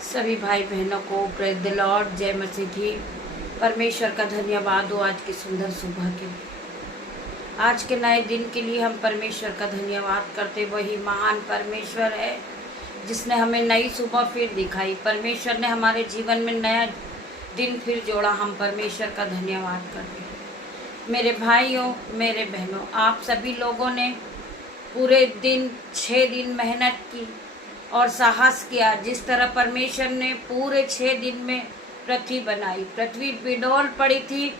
सभी भाई बहनों को प्रेज द लॉर्ड, जय मसीह की। परमेश्वर का धन्यवाद हो आज की सुंदर सुबह के, आज के नए दिन के लिए हम परमेश्वर का धन्यवाद करते। वही महान परमेश्वर है जिसने हमें नई सुबह फिर दिखाई। परमेश्वर ने हमारे जीवन में नया दिन फिर जोड़ा। हम परमेश्वर का धन्यवाद करते। मेरे भाइयों, मेरे बहनों, आप सभी लोगों ने पूरे दिन 6 दिन मेहनत की और साहस किया। जिस तरह परमेश्वर ने पूरे 6 दिन में पृथ्वी बनाई, पृथ्वी बिडोल पड़ी थी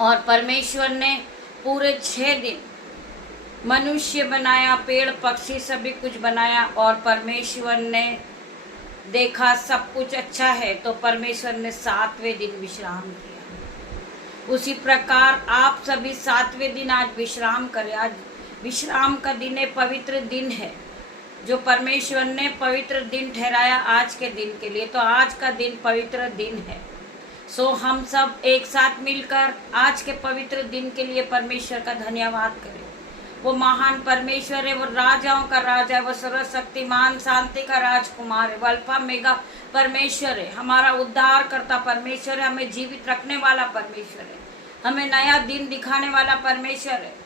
और परमेश्वर ने पूरे 6 दिन मनुष्य बनाया, पेड़ पक्षी सभी कुछ बनाया और परमेश्वर ने देखा सब कुछ अच्छा है, तो परमेश्वर ने 7वें दिन विश्राम किया। उसी प्रकार आप सभी 7वें दिन आज विश्राम करें। आज विश्राम का दिन है, पवित्र दिन है जो परमेश्वर ने पवित्र दिन ठहराया आज के दिन के लिए। तो आज का दिन पवित्र दिन है। सो हम सब एक साथ मिलकर आज के पवित्र दिन के लिए परमेश्वर का धन्यवाद करें। वो महान परमेश्वर है, वो राजाओं का राजा है, वो सर्वशक्तिमान शांति का राजकुमार है, वो अल्फा मेगा परमेश्वर है, हमारा उद्धार करता परमेश्वर है, हमें जीवित रखने वाला परमेश्वर है, हमें नया दिन दिखाने वाला परमेश्वर है।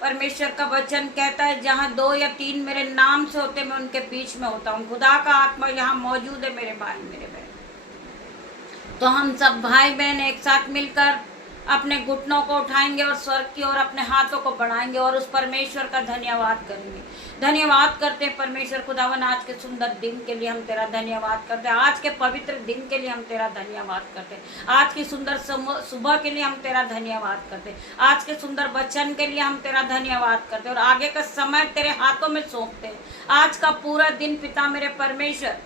परमेश्वर का वचन कहता है, जहाँ 2 या 3 मेरे नाम से होते मैं उनके बीच में होता हूँ। खुदा का आत्मा यहाँ मौजूद है मेरे भाई मेरे बहन। तो हम सब भाई बहन एक साथ मिलकर अपने घुटनों को उठाएंगे और स्वर्ग की ओर अपने हाथों को बढ़ाएंगे और उस परमेश्वर का धन्यवाद करेंगे। धन्यवाद करते हैं परमेश्वर खुदावन, आज के सुंदर दिन के लिए हम तेरा धन्यवाद करते हैं। आज के पवित्र दिन के लिए हम तेरा धन्यवाद करते हैं। आज की सुंदर सुबह के लिए हम तेरा धन्यवाद करते हैं। आज के सुंदर वचन के लिए हम तेरा धन्यवाद करते हैं और आगे का समय तेरे हाथों में सौंपते हैं। आज का पूरा दिन पिता मेरे परमेश्वर,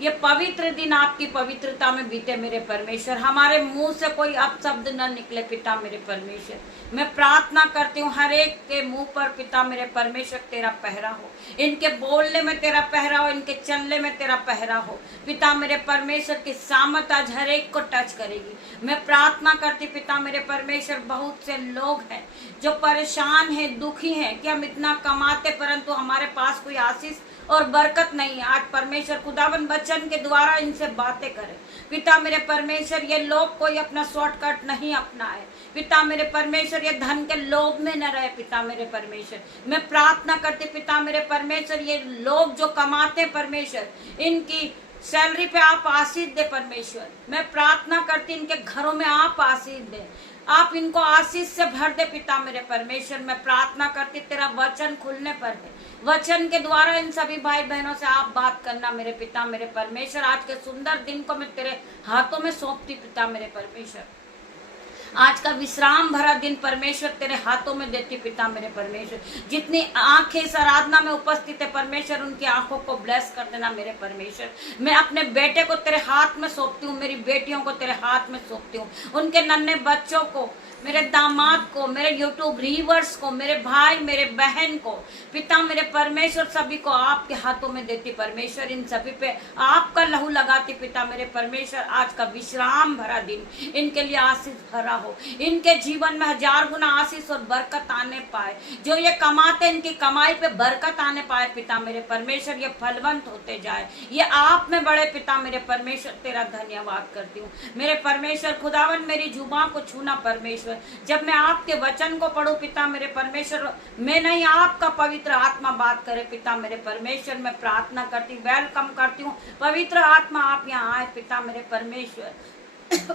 ये पवित्र दिन आपकी पवित्रता में बीते मेरे परमेश्वर। हमारे मुंह से कोई अपशब्द न निकले पिता मेरे परमेश्वर। मैं प्रार्थना करती हूँ हर एक के मुंह पर पिता मेरे परमेश्वर तेरा पहरा हो, इनके बोलने में तेरा पहरा हो, इनके चलने में तेरा पहरा हो। पिता मेरे परमेश्वर की सामत आज हर एक को टच करेगी। मैं प्रार्थना करती पिता मेरे परमेश्वर, बहुत से लोग हैं जो परेशान हैं, दुखी हैं कि हम इतना कमाते परंतु हमारे पास कोई आशीष और बरकत नहीं है। आज परमेश्वर खुदावन वचन के द्वारा इनसे बातें करें पिता मेरे परमेश्वर। ये लोग कोई अपना शॉर्टकट नहीं अपनाए पिता मेरे परमेश्वर, ये धन के लोभ में न रहे पिता मेरे परमेश्वर। मैं प्रार्थना करती पिता मेरे परमेश्वर, ये लोग जो कमाते परमेश्वर, इनकी सैलरी पे आप आशीष दे परमेश्वर। मैं प्रार्थना करती इनके घरों में आप आशीष दे, आप इनको आशीष से भर दे पिता मेरे परमेश्वर। मैं प्रार्थना करती तेरा वचन खुलने पर है, वचन के द्वारा इन सभी भाई बहनों से आप बात करना मेरे पिता मेरे परमेश्वर। आज के सुंदर दिन को मैं तेरे हाथों में सौंपती पिता मेरे परमेश्वर। आज का विश्राम भरा दिन परमेश्वर तेरे हाथों में देती पिता मेरे परमेश्वर। जितनी आंखें इस आराधना में उपस्थित है परमेश्वर, उनकी आंखों को ब्लेस कर देना मेरे परमेश्वर। मैं अपने बेटे को तेरे हाथ में सौंपती हूँ, मेरी बेटियों को तेरे हाथ में सौंपती हूँ, उनके नन्हे बच्चों को, मेरे दामाद को, मेरे यूट्यूब व्यूअर्स को, मेरे भाई मेरे बहन को पिता मेरे परमेश्वर, सभी को आपके हाथों में देती परमेश्वर। इन सभी पे आपका लहू लगाती पिता मेरे परमेश्वर। आज का विश्राम भरा दिन इनके लिए आशीष भरा हो, इनके जीवन में 1000 गुना आशीष और बरकत आने पाए। जो ये कमाते इनकी कमाई पे बरकत आने पाए पिता मेरे परमेश्वर। ये फलवंत होते जाए, ये आप में बड़े पिता मेरे परमेश्वर। तेरा धन्यवाद करती हूँ मेरे परमेश्वर खुदावन। मेरी जुबान को छूना परमेश्वर, जब मैं आपके वचन को पढ़ूं पिता मेरे परमेश्वर, मैं नहीं आपका पवित्र आत्मा बात करे पिता मेरे परमेश्वर। मैं प्रार्थना करती, वेलकम करती हूँ पवित्र आत्मा, आप यहाँ आए पिता मेरे परमेश्वर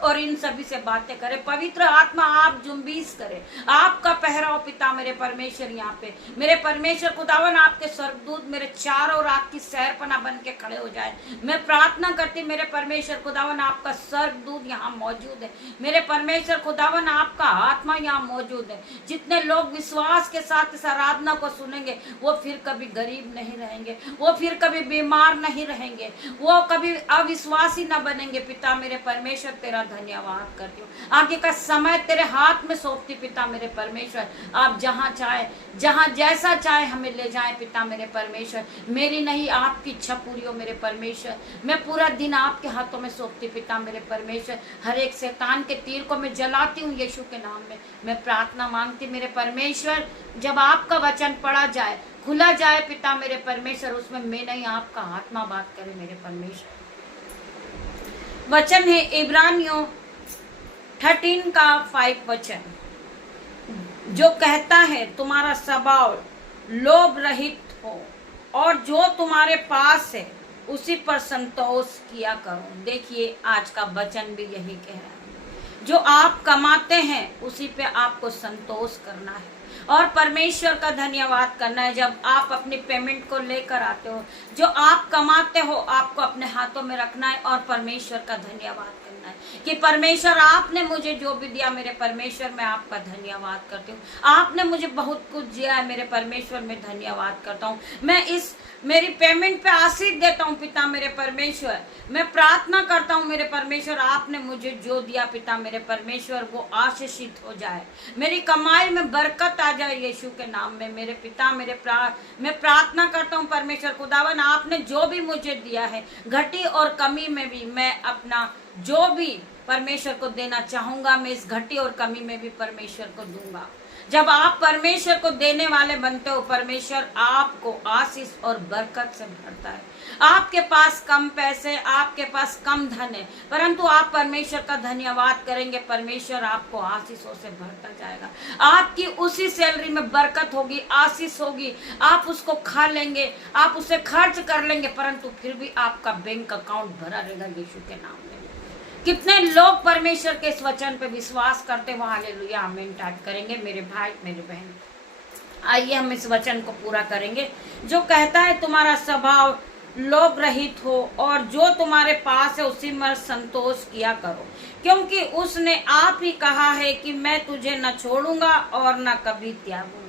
और इन सभी से बातें करें। पवित्र आत्मा आप जुम्बीश करें, आपका पहराव पिता मेरे परमेश्वर यहाँ पे मेरे परमेश्वर खुदावन। आपके स्वर्गदूत मेरे चारों ओर आपकी सैरपना बन के खड़े हो जाए। मैं प्रार्थना करती मेरे परमेश्वर खुदावन, आपका स्वर्गदूत यहाँ मौजूद है मेरे परमेश्वर खुदावन। आपका आत्मा यहाँ मौजूद है। जितने लोग विश्वास के साथ इस आराधना को सुनेंगे वो फिर कभी गरीब नहीं रहेंगे, वो फिर कभी बीमार नहीं रहेंगे, वो कभी अविश्वासी न बनेंगे पिता मेरे परमेश्वर। तेरा धन्यवाद करती हूँ। आगे का समय तेरे हाथ में सौंपती पिता मेरे परमेश्वर। आप जहाँ चाहे, जहाँ जैसा चाहे हमें ले जाए पिता मेरे परमेश्वर। मेरी नहीं आपकी इच्छा पूरी हो मेरे परमेश्वर। मैं पूरा दिन आपके हाथों में सौंपती पिता मेरे परमेश्वर। हर एक शैतान के तीर को मैं जलाती हूँ यीशु के नाम में। मैं प्रार्थना मांगती मेरे परमेश्वर, जब आपका वचन पढ़ा जाए, खुला जाए पिता मेरे परमेश्वर, उसमें मैं नहीं आपका आत्मा बात करे मेरे परमेश्वर। वचन है इब्रानियों 13 का 5 वचन, जो कहता है तुम्हारा स्वभाव लोभ रहित हो और जो तुम्हारे पास है उसी पर संतोष किया करो। देखिए आज का वचन भी यही कह रहा है, जो आप कमाते हैं उसी पे आपको संतोष करना है और परमेश्वर का धन्यवाद करना है। जब आप अपनी पेमेंट को लेकर आते हो, जो आप कमाते हो आपको अपने हाथों में रखना है और परमेश्वर का धन्यवाद करना है कि परमेश्वर आपने मुझे जो भी दिया, मेरे परमेश्वर मैं आपका धन्यवाद करती हूँ। आपने मुझे बहुत कुछ दिया है, मेरे परमेश्वर मैं धन्यवाद करता हूँ। मैं इस मेरी पेमेंट पे आशीष देता हूँ पिता मेरे परमेश्वर। मैं प्रार्थना करता हूँ मेरे परमेश्वर, आपने मुझे जो दिया पिता मेरे परमेश्वर वो आशीषित हो जाए, मेरी कमाई में बरकत आ जाए यीशु के नाम में। मेरे पिता मैं प्रार्थना करता हूँ परमेश्वर खुदावन, आपने जो भी मुझे दिया है घटी और कमी में भी मैं अपना जो भी परमेश्वर को देना चाहूंगा, मैं इस घटी और कमी में भी परमेश्वर को दूंगा। जब आप परमेश्वर को देने वाले बनते हो, परमेश्वर आपको आशीष और बरकत से भरता है। आपके पास कम पैसे, आपके पास कम धन है, परंतु आप परमेश्वर का धन्यवाद करेंगे, परमेश्वर आपको आशीषों से भरता जाएगा। आपकी उसी सैलरी में बरकत होगी, आशीष होगी, आप उसको खा लेंगे, आप उसे खर्च कर लेंगे, परंतु फिर भी आपका बैंक अकाउंट भरा रहेगा यीशु के नाम में। कितने लोग परमेश्वर के इस वचन पे विश्वास करते हैं, हालेलुया आमीन टाइप करेंगे मेरे भाई मेरे बहन। आइए हम इस वचन को पूरा करेंगे, जो कहता है तुम्हारा स्वभाव लोभ रहित हो और जो तुम्हारे पास है उसी में संतोष किया करो, क्योंकि उसने आप ही कहा है कि मैं तुझे न छोड़ूंगा और न कभी त्यागूंगा।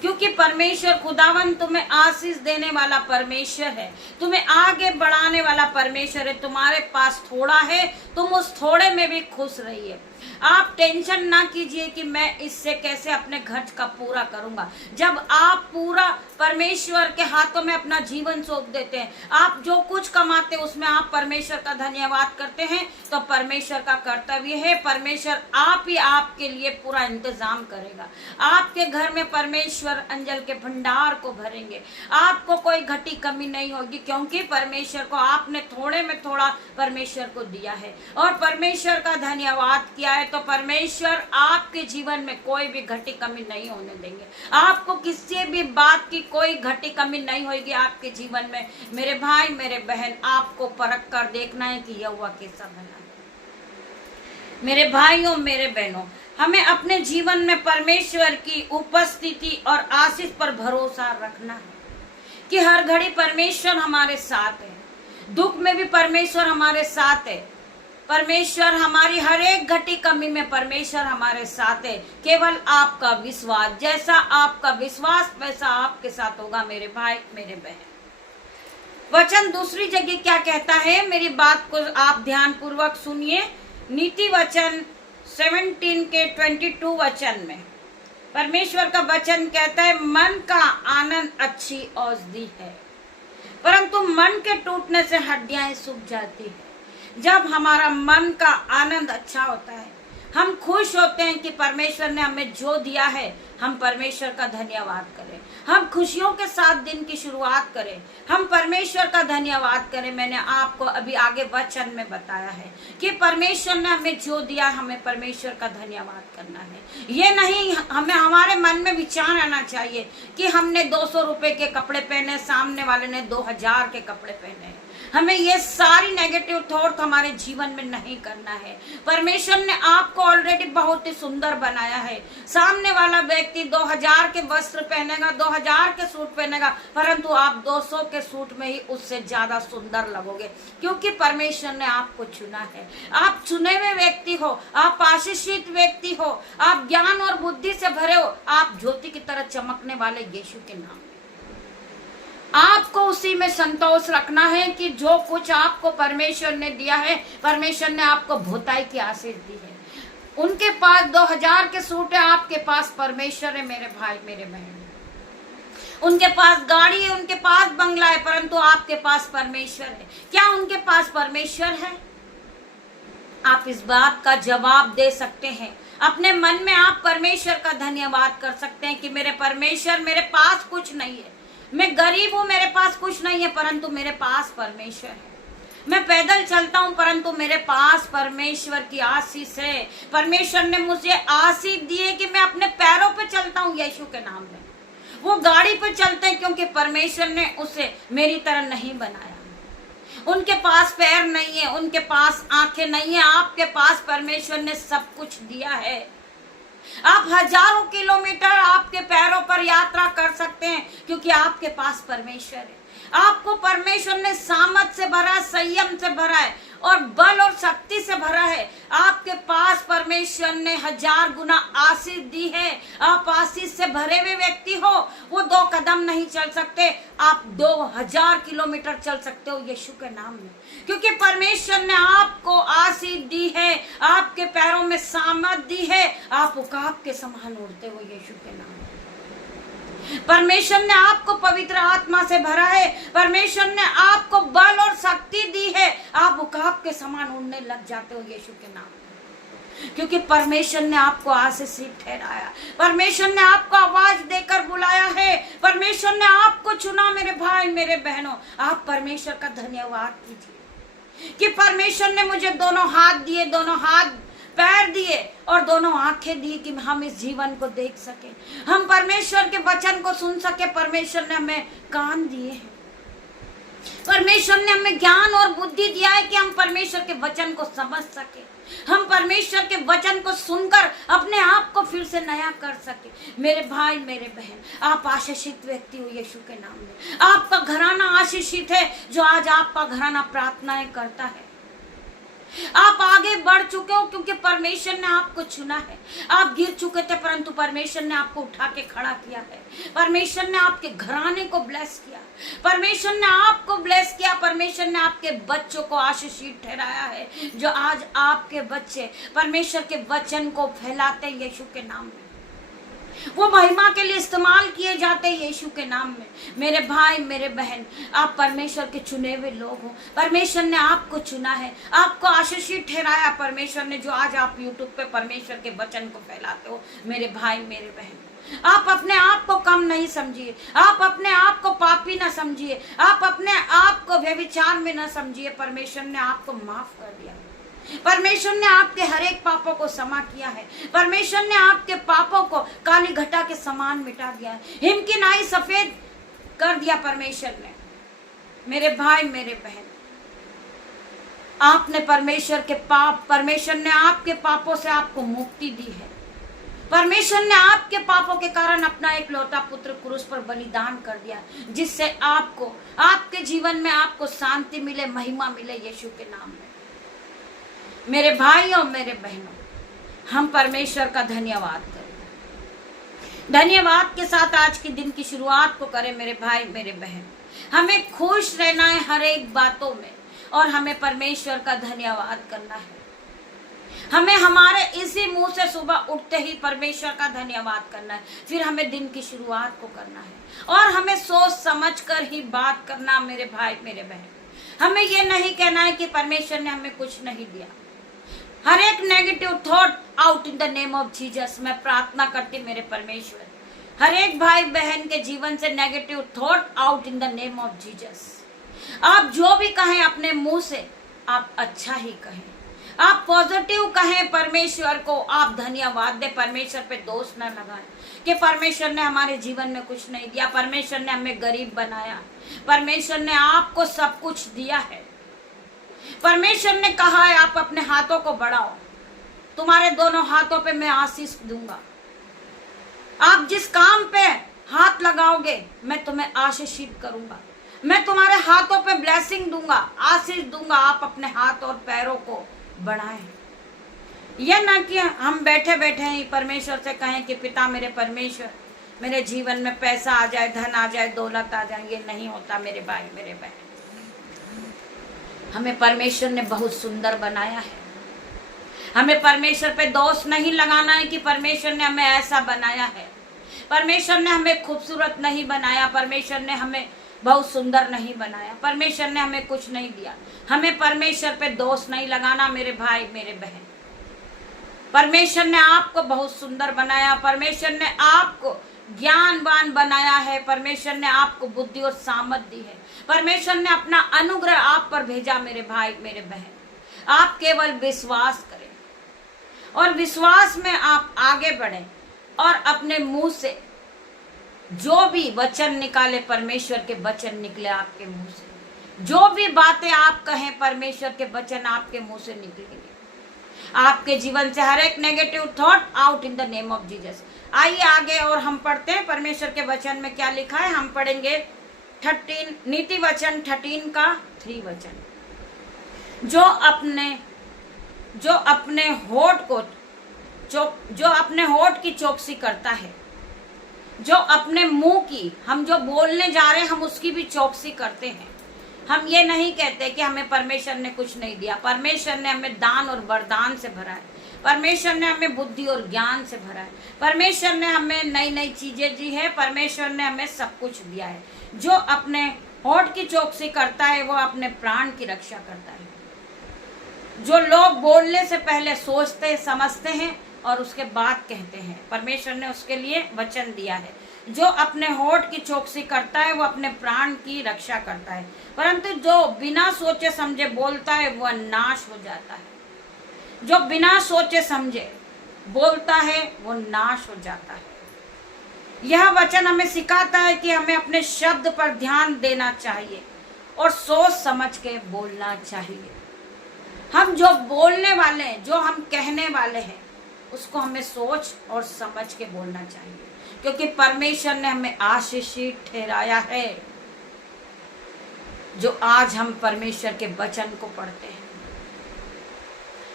क्योंकि परमेश्वर खुदावन तुम्हें आशीष देने वाला परमेश्वर है, तुम्हें आगे बढ़ाने वाला परमेश्वर है। तुम्हारे पास थोड़ा है, तुम उस थोड़े में भी खुश रहिए। आप टेंशन ना कीजिए कि मैं इससे कैसे अपने खर्च का पूरा करूंगा। जब आप पूरा परमेश्वर के हाथों में अपना जीवन सौंप देते हैं, आप जो कुछ कमाते हैं उसमें आप परमेश्वर का धन्यवाद करते हैं, तो परमेश्वर का कर्तव्य है, परमेश्वर आप ही आपके लिए पूरा इंतजाम करेगा। आपके घर में परमेश्वर अंजल के भंडार को भरेंगे, आपको कोई घटी कमी नहीं होगी, क्योंकि परमेश्वर को आपने थोड़े में थोड़ा परमेश्वर को दिया है और परमेश्वर का धन्यवाद किया है, तो परमेश्वर आपके जीवन में कोई भी घटी कमी नहीं होने देंगे। आपको किसी भी बात की कोई घटी कमी नहीं होगी आपके जीवन में। मेरे भाई मेरे बहन, आपको परख कर देखना है कि यहोवा कैसा बना है। मेरे भाइयों मेरे बहनों, हमें अपने जीवन में परमेश्वर की उपस्थिति और आशीष पर भरोसा रखना है कि हर घड़ी परमेश्वर हमारे साथ है, दुख में भी परमेश्वर हमारे साथ है, परमेश्वर हमारी हर एक घटी कमी में परमेश्वर हमारे साथ है। केवल आपका विश्वास, जैसा आपका विश्वास वैसा आपके साथ होगा मेरे भाई मेरे बहन। वचन दूसरी जगह क्या कहता है, मेरी बात को आप ध्यान पूर्वक सुनिए। नीति वचन 17 के 22 वचन में परमेश्वर का वचन कहता है, मन का आनंद अच्छी औषधि है, परंतु मन के टूटने से हड्डियां सूख जाती है। जब हमारा मन का आनंद अच्छा होता है, हम खुश होते हैं कि परमेश्वर ने हमें जो दिया है हम परमेश्वर का धन्यवाद करें, हम खुशियों के साथ दिन की शुरुआत करें, हम परमेश्वर का धन्यवाद करें। मैंने आपको अभी आगे वचन में बताया है कि परमेश्वर ने हमें जो दिया हमें परमेश्वर का धन्यवाद करना है। ये नहीं, हमें हमारे मन में विचार आना चाहिए कि हमने 200 रुपए के कपड़े पहने, सामने वाले ने 2000 के कपड़े पहने हैं। हमें ये सारी नेगेटिव थॉट हमारे जीवन में नहीं करना है। परमेश्वर ने आपको ऑलरेडी बहुत ही सुंदर बनाया है। सामने वाला व्यक्ति 2000 के वस्त्र पहनेगा, 2000 के सूट पहनेगा, परंतु आप 200 के सूट में ही उससे ज्यादा सुंदर लगोगे, क्योंकि परमेश्वर ने आपको चुना है। आप चुने हुए व्यक्ति हो, आप आशीषित व्यक्ति हो, आप ज्ञान और बुद्धि से भरे हो, आप ज्योति की तरह चमकने वाले यीशु के नाम। आपको उसी में संतोष रखना है कि जो कुछ आपको परमेश्वर ने दिया है, परमेश्वर ने आपको भोताई की आशीष दी है। उनके पास 2000 के सूट है, आपके पास परमेश्वर है मेरे भाई मेरे बहन। उनके पास गाड़ी है, उनके पास बंगला है, परंतु आपके पास परमेश्वर है। क्या उनके पास परमेश्वर है? आप इस बात का जवाब दे सकते हैं। अपने मन में आप परमेश्वर का धन्यवाद कर सकते हैं कि मेरे परमेश्वर, मेरे पास कुछ नहीं है, मैं गरीब हूं, मेरे पास कुछ नहीं है, परंतु मेरे पास परमेश्वर है। मैं पैदल चलता हूँ, परंतु मेरे पास परमेश्वर की आशीष है। परमेश्वर ने मुझे आशीष दी है कि मैं अपने पैरों पे चलता हूँ यीशु के नाम में। वो गाड़ी पे चलते हैं क्योंकि परमेश्वर ने उसे मेरी तरह नहीं बनाया। उनके पास पैर नहीं है, उनके पास आंखें नहीं है, आपके पास परमेश्वर ने सब कुछ दिया है। आप हजारों किलोमीटर आपके पैरों पर यात्रा कर सकते हैं क्योंकि आपके पास परमेश्वर है। आपको परमेश्वर ने सामर्थ से भरा, संयम से भरा है और बल और शक्ति से भरा है। आपके पास परमेश्वर ने 1000 गुना आशीष दी है। आप आशीष से भरे हुए व्यक्ति हो। वो 2 कदम नहीं चल सकते, आप 2000 किलोमीटर चल सकते हो यीशु के नाम में, क्योंकि परमेश्वर ने आपको आशीष दी है, आपके पैरों में सामर्थ दी है। आप उकाब के समान उड़ते हो यीशु के नाम में। परमेश्वर ने आपको पवित्र आत्मा से भरा है। परमेश्वर ने आपको बल और शक्ति दी है। आप उकाब के समान उड़ने लग जाते हो यीशु के नाम में, क्योंकि परमेश्वर ने आपको आशीषित ठहराया। परमेश्वर ने आपको आवाज देकर बुलाया है। परमेश्वर ने आपको चुना। मेरे भाई मेरे बहनों, आप परमेश्वर का धन्यवाद कीजिए कि परमेश्वर ने मुझे दोनों हाथ दिए, दोनों हाथ पैर दिए और दोनों आंखें दी कि हम इस जीवन को देख सके, हम परमेश्वर के वचन को सुन सके। परमेश्वर ने हमें कान दिए हैं। परमेश्वर ने हमें ज्ञान और बुद्धि दिया है कि हम परमेश्वर के वचन को समझ सके, हम परमेश्वर के वचन को सुनकर अपने आप को फिर से नया कर सके। मेरे भाई मेरे बहन, आप आशीषित व्यक्ति हो यीशु के नाम में। आपका घराना आशीषित है जो आज आपका घराना प्रार्थनाएं करता है। आप आगे बढ़ चुके हो क्योंकि परमेश्वर ने आपको चुना है। आप गिर चुके थे परंतु परमेश्वर ने आपको उठा के खड़ा किया है। परमेश्वर ने आपके घराने को ब्लेस किया, परमेश्वर ने आपको ब्लेस किया। परमेश्वर ने आपके बच्चों को आशीषित ठहराया है, जो आज आपके बच्चे परमेश्वर के वचन को फैलाते हैं यीशु के नाम में। वो महिमा के लिए इस्तेमाल किए जाते हैं यीशु के नाम में। मेरे भाई मेरे बहन, आप परमेश्वर के चुने हुए लोग हो। परमेश्वर ने आपको चुना है, आपको आशीषित ठहराया परमेश्वर ने, जो आज आप यूट्यूब पे परमेश्वर के वचन को फैलाते हो। मेरे भाई मेरे बहन, आप अपने आप को कम नहीं समझिए, आप अपने आप को पापी ना समझिए, आप अपने आप को व्यभिचार में ना समझिए। परमेश्वर ने आपको माफ कर दिया। परमेश्वर ने आपके हर एक पापों को क्षमा किया है। परमेश्वर ने आपके पापों को काली घटा के समान मिटा दिया है, हिम की नाई सफेद कर दिया परमेश्वर ने। मेरे भाई मेरे बहन, आपने परमेश्वर ने आपके पापों से आपको मुक्ति दी है। परमेश्वर ने आपके पापों के कारण अपना एक लौता पुत्र क्रूस पर बलिदान कर दिया, जिससे आपको आपके जीवन में आपको शांति मिले, महिमा मिले यीशु के नाम में। मेरे भाइयों मेरे बहनों, हम परमेश्वर का धन्यवाद करें। धन्यवाद के साथ आज के दिन की शुरुआत को करें। मेरे भाई मेरे बहन, हमें खुश रहना है हर एक बातों में और हमें परमेश्वर का धन्यवाद करना है। हमें हमारे इसी मुंह से सुबह उठते ही परमेश्वर का धन्यवाद करना है, फिर हमें दिन की शुरुआत को करना है और हमें सोच समझ कर ही बात करना। मेरे भाई मेरे बहन, हमें ये नहीं कहना है कि परमेश्वर ने हमें कुछ नहीं दिया। हर एक negative thought out in the name of Jesus. मैं प्रार्थना करती मेरे परमेश्वर, हर एक भाई बहन के जीवन से negative thought out in the name of Jesus. आप जो भी कहें अपने मुंह से, आप अच्छा ही कहें, आप पॉजिटिव कहें परमेश्वर को, आप धन्यवाद दे, परमेश्वर पे दोष न लगाएं कि परमेश्वर ने हमारे जीवन में कुछ नहीं दिया। परमेश्वर ने हमें गरीब बनाया, परमेश्वर ने आपको सब कुछ दिया है। परमेश्वर ने कहा है आप अपने हाथों को बढ़ाओ, तुम्हारे दोनों हाथों पे मैं आशीष दूंगा। आप जिस काम पे हाथ लगाओगे मैं तुम्हें आशीषित करूंगा, मैं तुम्हारे हाथों पे ब्लेसिंग दूंगा, आशीष दूंगा। आप अपने हाथ और पैरों को बढ़ाएं। यह ना कि हम बैठे बैठे ही परमेश्वर से कहें कि पिता मेरे परमेश्वर, मेरे जीवन में पैसा आ जाए, धन आ जाए, दौलत आ जाए। ये नहीं होता मेरे भाई मेरे बहन। हमें परमेश्वर ने बहुत सुंदर बनाया है। हमें परमेश्वर पे दोष नहीं लगाना है कि परमेश्वर ने हमें ऐसा बनाया है। परमेश्वर ने हमें खूबसूरत नहीं बनाया, परमेश्वर ने हमें बहुत सुंदर नहीं बनाया, परमेश्वर ने हमें कुछ नहीं दिया। हमें परमेश्वर पे दोष नहीं लगाना मेरे भाई मेरे बहन। परमेश्वर ने आपको बहुत सुंदर बनाया, परमेश्वर ने आपको ज्ञानवान बनाया है, परमेश्वर ने आपको बुद्धि और सामर्थ दी है, परमेश्वर ने अपना अनुग्रह आप पर भेजा। मेरे भाई मेरे बहन, आप केवल विश्वास करें और विश्वास में आप आगे बढ़ें और अपने मुंह से जो भी वचन निकाले, परमेश्वर के वचन निकले आपके मुंह से। जो भी बातें आप कहें, परमेश्वर के वचन आपके मुंह से निकलेंगे। आपके जीवन से हर एक negative thought out in the name of Jesus. आइए आगे और हम पढ़ते हैं परमेश्वर के वचन में क्या लिखा है। हम पढ़ेंगे 13 नीति वचन 13 का 3 वचन। जो अपने होठ की चौकसी करता है, जो अपने मुंह की, हम जो बोलने जा रहे हैं हम उसकी भी चौकसी करते हैं। हम ये नहीं कहते कि हमें परमेश्वर ने कुछ नहीं दिया। परमेश्वर ने हमें दान और वरदान से भरा है, परमेश्वर ने हमें बुद्धि और ज्ञान से भरा है, परमेश्वर ने हमें नई नई चीजें दी है, परमेश्वर ने हमें सब कुछ दिया है। जो अपने होठ की चौकसी करता है वो अपने प्राण की रक्षा करता है। जो लोग बोलने से पहले सोचते समझते हैं और उसके बाद कहते हैं, परमेश्वर ने उसके लिए वचन दिया है। जो अपने होठ की चौकसी करता है वो अपने प्राण की रक्षा करता है, परंतु जो बिना सोचे समझे बोलता है वह नाश हो जाता है। जो बिना सोचे समझे बोलता है वो नाश हो जाता है। यह वचन हमें सिखाता है कि हमें अपने शब्द पर ध्यान देना चाहिए और सोच समझ के बोलना चाहिए। हम जो बोलने वाले हैं, जो हम कहने वाले हैं, उसको हमें सोच और समझ के बोलना चाहिए, क्योंकि परमेश्वर ने हमें आशीषित ठहराया है। जो आज हम परमेश्वर के वचन को पढ़ते हैं,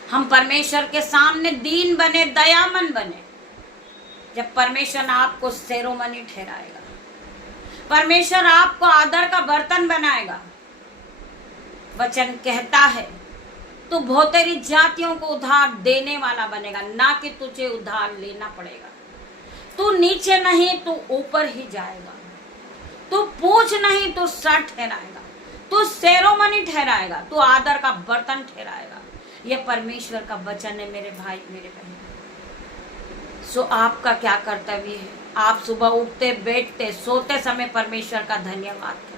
हम परमेश्वर के सामने दीन बने, दयामन बने। जब परमेश्वर आपको सेरोमनी ठहराएगा, परमेश्वर आपको आदर का बर्तन बनाएगा। वचन कहता है तू बहुतेरी जातियों को उधार देने वाला बनेगा, ना कि तुझे उधार लेना पड़ेगा। तू नीचे नहीं, तू ऊपर ही जाएगा। तू पूछ नहीं, तू सर ठहराएगा। तू सेरोमनी ठहराएगा, तू आदर का बर्तन ठहराएगा। यह परमेश्वर का वचन है मेरे भाई मेरे बहन। सो आपका क्या कर्तव्य है? आप सुबह उठते, बैठते, सोते समय परमेश्वर का धन्यवाद करें।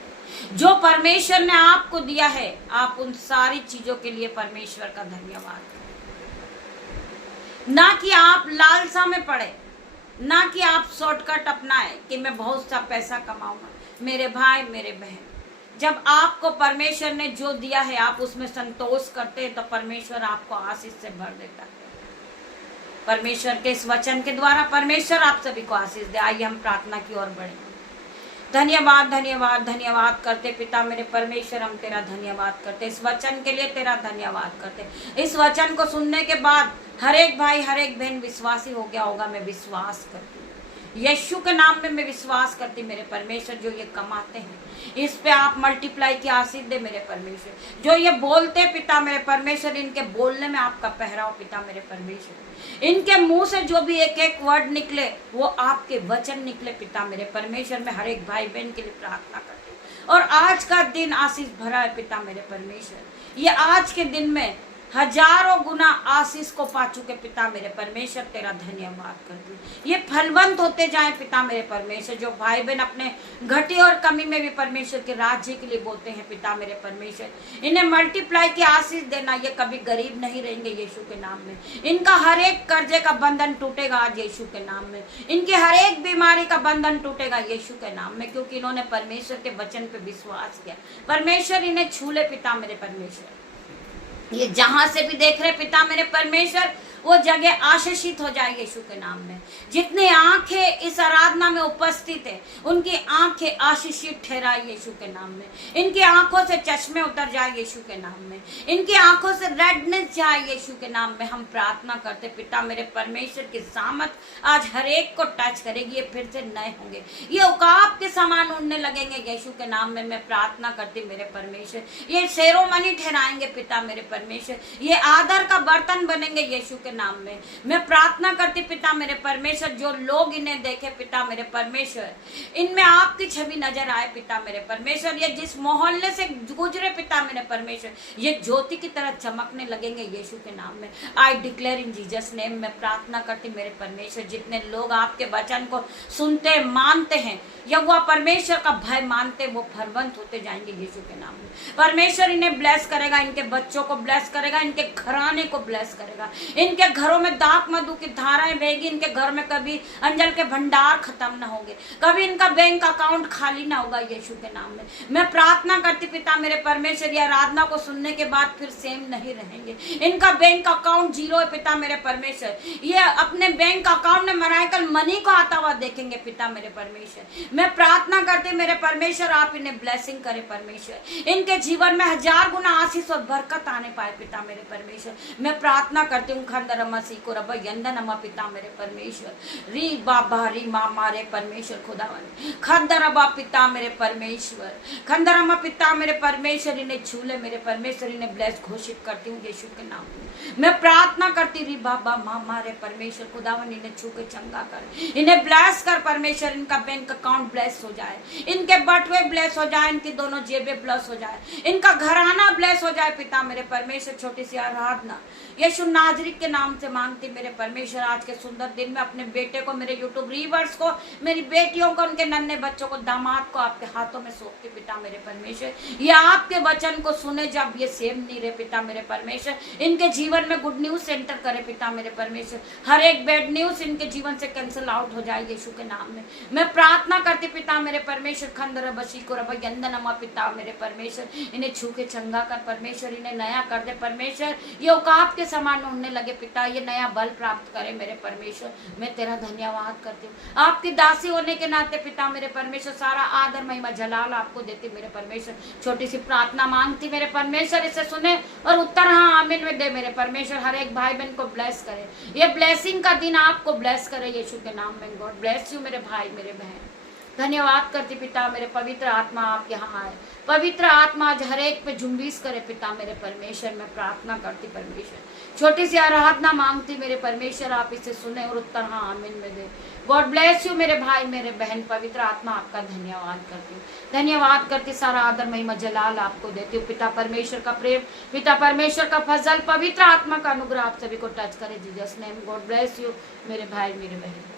जो परमेश्वर ने आपको दिया है, आप उन सारी चीजों के लिए परमेश्वर का धन्यवाद करें। ना कि आप लालसा में पड़े, ना कि आप शॉर्टकट अपनाएं कि मैं बहुत सा पैसा कमाऊंगा। मेरे भाई मेरे बहन, जब आपको परमेश्वर ने जो दिया है आप उसमें संतोष करते हैं तो परमेश्वर आपको आशीष से भर देता है। परमेश्वर के इस वचन के द्वारा परमेश्वर आप सभी को आशीष दे। आइए हम प्रार्थना की ओर बढ़ें। धन्यवाद धन्यवाद धन्यवाद करते पिता मेरे परमेश्वर, हम तेरा धन्यवाद करते, इस वचन के लिए तेरा धन्यवाद करते। इस वचन को सुनने के बाद हर एक भाई हर एक बहन विश्वासी हो गया होगा। मैं विश्वास करती हूँ, यीशु के नाम में मैं विश्वास करती मेरे परमेश्वर। जो ये कमाते हैं इस पे आप मल्टीप्लाई की आशीष दे मेरे परमेश्वर। जो ये बोलते पिता मेरे परमेश्वर, इनके बोलने में आपका पहराव पिता मेरे परमेश्वर। इनके मुंह से जो भी एक एक वर्ड निकले वो आपके वचन निकले पिता मेरे परमेश्वर। मैं हर एक भाई बहन के लिए प्रार्थना करती हूँ। और आज का दिन आशीष भरा है पिता मेरे परमेश्वर। ये आज के दिन में हजारों गुना आशीष को पा चुके पिता मेरे परमेश्वर, तेरा धन्यवाद करती हूँ। ये फलवंत होते जाए पिता मेरे परमेश्वर। जो भाई बहन अपने घटी और कमी में भी परमेश्वर के राज्य के लिए बोलते हैं पिता मेरे परमेश्वर, इन्हें मल्टीप्लाई की आशीष देना। ये कभी गरीब नहीं रहेंगे यीशु के नाम में। इनका हर एक कर्जे का बंधन टूटेगा आज यीशु के नाम में। इनके हर एक बीमारी का बंधन टूटेगा यीशु के नाम में, क्योंकि इन्होंने परमेश्वर के वचन पे विश्वास किया। परमेश्वर इन्हें छू ले पिता मेरे परमेश्वर। ये जहां से भी देख रहे पिता मेरे परमेश्वर, वो जगह आशीषित हो जाए यीशु के नाम में। जितनी आंखें इस आराधना में उपस्थित है उनकी आंखें आशीषित ठहराए यीशु के नाम में। इनकी आंखों से चश्मे उतर जाए यीशु के नाम में। इनकी आंखों से रेडनेस जाए यीशु के नाम में। हम प्रार्थना करते पिता मेरे परमेश्वर की सामत आज हर एक को टच करेगी। ये फिर से नए होंगे, ये उकाब के समान उड़ने लगेंगे यीशु के नाम में। मैं प्रार्थना करती मेरे परमेश्वर, ये सेरोमनी ठहराएंगे पिता मेरे परमेश्वर। ये आदर का बर्तन बनेंगे यीशु के के नाम में। मैं प्रार्थना करती पिता मेरे परमेश्वर, जो लोग इन्हें देखे पिता मेरे परमेश्वर, इनमें आपकी छवि नजर आए पिता मेरे परमेश्वर। ये जिस मोहल्ले से गुजरे पिता मेरे परमेश्वर, ये ज्योति की तरह चमकने लगेंगे यीशु के नाम में। I declare in Jesus name. मैं प्रार्थना करती मेरे परमेश्वर, जितने लोग आपके वचन को सुनते मानते हैं, यहोवा परमेश्वर का भय मानते, वो फलवंत होते जाएंगे यीशु के नाम में। परमेश्वर इन्हें ब्लेस करेगा, इनके बच्चों को ब्लेस करेगा, इनके घराने को ब्लेस करेगा। इनके घरों में दाख मधु की धाराएं बहेगी। इनके घर में कभी अंजल के भंडार खत्म ना होंगे, कभी इनका बैंक अकाउंट खाली ना होगा यीशु के नाम में। मैं प्रार्थना करती पिता मेरे परमेश्वर, यह आराधना को सुनने के बाद फिर सेम नहीं रहेंगे। इनका बैंक अकाउंट जीरो है पिता मेरे परमेश्वर। ये अपने बैंक अकाउंट में मराइकल मनी को आता हुआ देखेंगे पिता मेरे परमेश्वर। मैं प्रार्थना करती मेरे परमेश्वर, आप इन्हें ब्लेसिंग करें परमेश्वर। इनके जीवन में 1000 गुना आशीष और बरकत आने पाए पिता मेरे परमेश्वर। मैं प्रार्थना करती हूँ खंडर मसी को रब यंदन अमा पिता मेरे परमेश्वर। री बाबा री माँ मारे परमेश्वर खुदावन खंडर अबा पिता मेरे परमेश्वर। खंडर अमा पिता मेरे परमेश्वर, इन्हें छूले मेरे परमेश्वर, इन्हें ब्लेस घोषित करती हूँ यीशु के नाम में। मैं प्रार्थना करती री बाबा माँ मारे परमेश्वर खुदावन, इन्हें छू के चंगा कर, इन्हें ब्लेस कर परमेश्वर। इनका बैंक अकाउंट ब्लेस हो जाए, इनके बटुए ब्लेस हो जाए, इनकी दोनों जेबें ब्लेस हो जाए, इनका घराना ब्लेस हो जाए पिता मेरे परमेश्वर। छोटी सी आराधना यीशु नाजरी के नाम से मांगती मेरे परमेश्वर। आज के सुंदर दिन में अपने बेटे को, मेरे यूट्यूब रीवर्स को, मेरी बेटियों को, उनके नन्हे बच्चों को, दामाद को आपके हाथों में सौंपती पिता मेरे परमेश्वर। ये आपके वचन को सुने जब ये सेम नहीं रहे पिता मेरे परमेश्वर। इनके जीवन में गुड न्यूज सेंटर करे पिता मेरे परमेश्वर। हर एक बैड न्यूज इनके जीवन से कैंसिल आउट हो जाए यीशु के नाम में। मैं प्रार्थना करती पिता मेरे परमेश्वर, खंडर बसी को रब यंदनमा पिता मेरे परमेश्वर, इन्हें छू के चंगा कर परमेश्वर, इन्हें नया कर दे परमेश्वर। ये औकात के समान उड़ने लगे पिता, ये नया बल प्राप्त करे मेरे परमेश्वर। मैं तेरा धन्यवाद करती हूँ आपकी दासी होने के नाते पिता मेरे परमेश्वर। सारा आदर महिमा जलाल आपको देती मेरे परमेश्वर। छोटी सी प्रार्थना मांगती मेरे परमेश्वर, इसे सुने और उत्तर हाँ आमीन में दे मेरे परमेश्वर। हर एक भाई बहन को ब्लेस करे, ये ब्लेसिंग का दिन आपको ब्लेस करे यीशु के नाम में। गॉड ब्लेस यू मेरे भाई मेरे बहन। धन्यवाद करती पिता मेरे, पवित्र आत्मा आप यहाँ आए, पवित्र आत्मा आज हर एक पे जुम्बिश करे पिता मेरे परमेश्वर। मैं प्रार्थना करती परमेश्वर, छोटी सी आराधना मांगती मेरे परमेश्वर, आप इसे सुने और उत्तर हाँ आमीन में दे। गॉड ब्लेस यू मेरे भाई मेरे बहन। पवित्र आत्मा आपका धन्यवाद करती हूँ, धन्यवाद करती। सारा आदर महिमा जलाल आपको देती हूँ। पिता परमेश्वर का प्रेम, पिता परमेश्वर का फजल, पवित्र आत्मा का अनुग्रह आप सभी को टच करे Jesus name. God bless you मेरे भाई मेरे बहन।